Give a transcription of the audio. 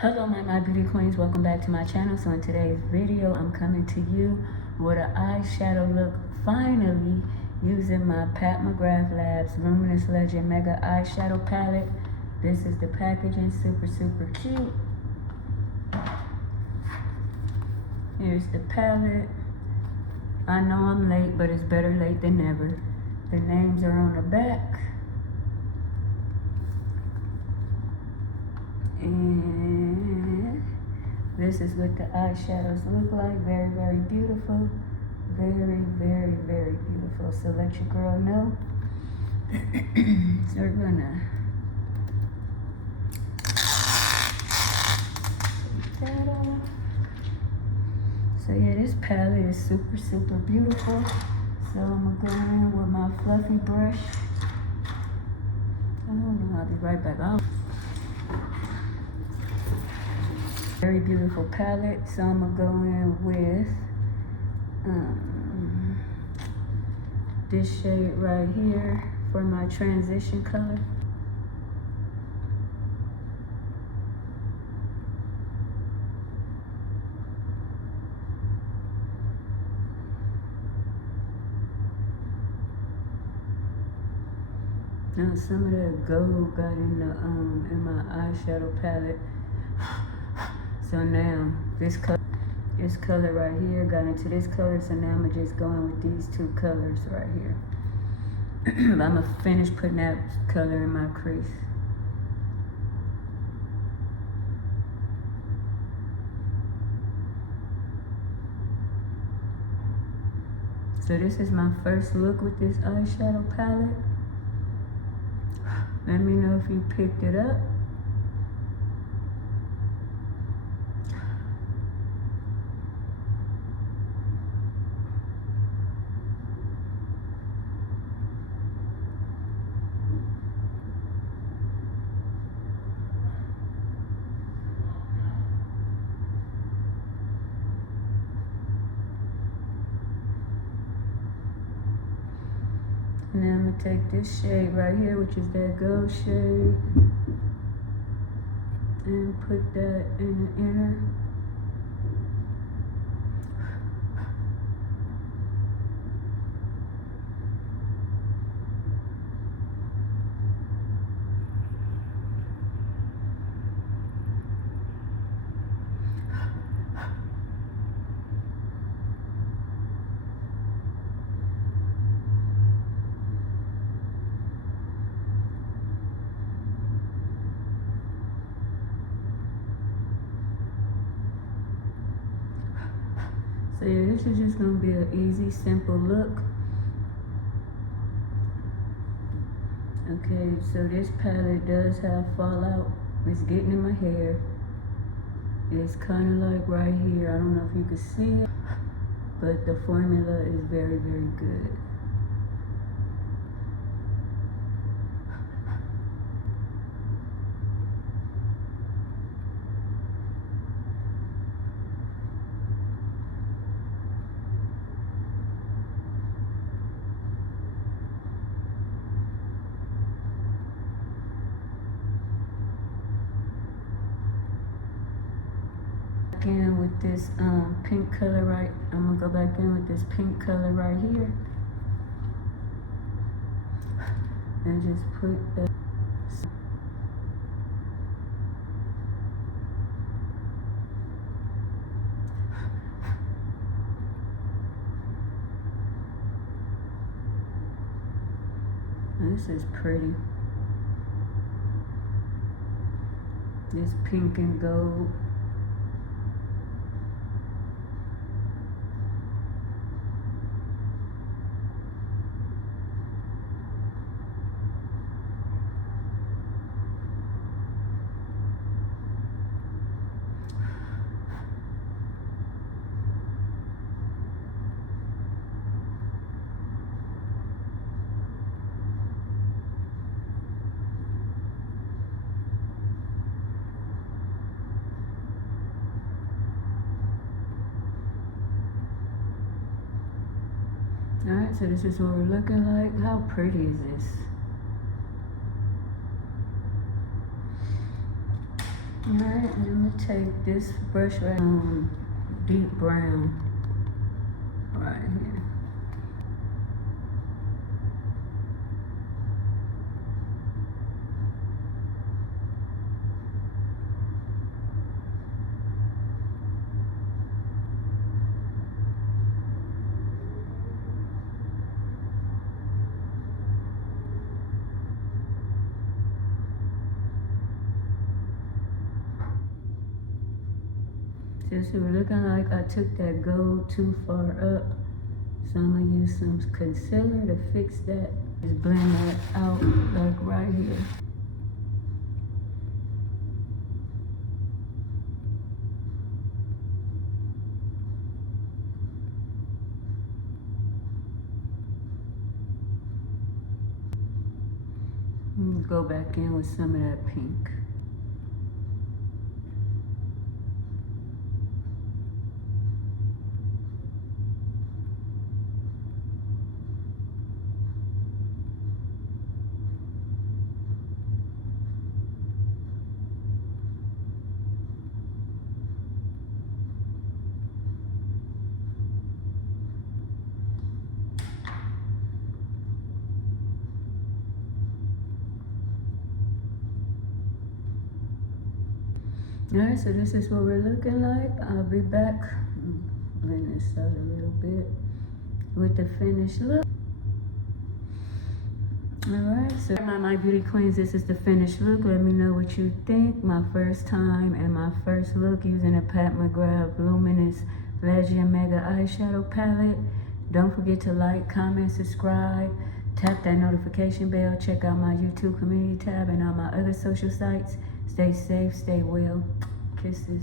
Hello my beauty queens, welcome back to my channel. So in today's video I'm coming to you with an eyeshadow look, finally, using my Pat McGrath Labs Luminous Legend Mega Eyeshadow Palette. This is the packaging, super cute. Here's the palette. I know I'm late, but it's better late than never. The names are on the back. And this is what the eyeshadows look like. Very beautiful. Very beautiful. So let your girl know. So we're gonna take that off. So yeah, this palette is super beautiful. So I'm gonna go in with my fluffy brush. I don't know, I'll be right back. Very beautiful palette. So I'm gonna go in with this shade right here for my transition color. Now some of that gold got in the in my eyeshadow palette. So now this color right here got into this color, so now I'm just going with these two colors right here. I'm gonna finish putting that color in my crease. So this is my first look with this eyeshadow palette. Let me know if you picked it up. And then I'm gonna take this shade right here, which is that gold shade, and put that in the inner. So yeah, this is just gonna be an easy, simple look. Okay, so this palette does have fallout. It's getting in my hair. It's kind of like right here. I don't know if you can see it, but the formula is very good. In with this pink color right, I'm gonna go back in with this pink color right here and just put that. This is pretty. This pink and gold. Alright, so this is what we're looking like. How pretty is this? Alright, and I'm gonna take this brush right deep brown right here. Just looking like I took that gold too far up. So I'm gonna use some concealer to fix that. Just blend that out like right here. Go back in with some of that pink. Alright, so this is what we're looking like. I'll be back, blend this out a little bit with the finished look. Alright, so my beauty queens, this is the finished look. Let me know what you think. My first time and my first look using a Pat McGrath Luminous Legion Mega Eyeshadow Palette. Don't forget to like, comment, subscribe, tap that notification bell, check out my YouTube community tab and all my other social sites. Stay safe, stay well. Kisses.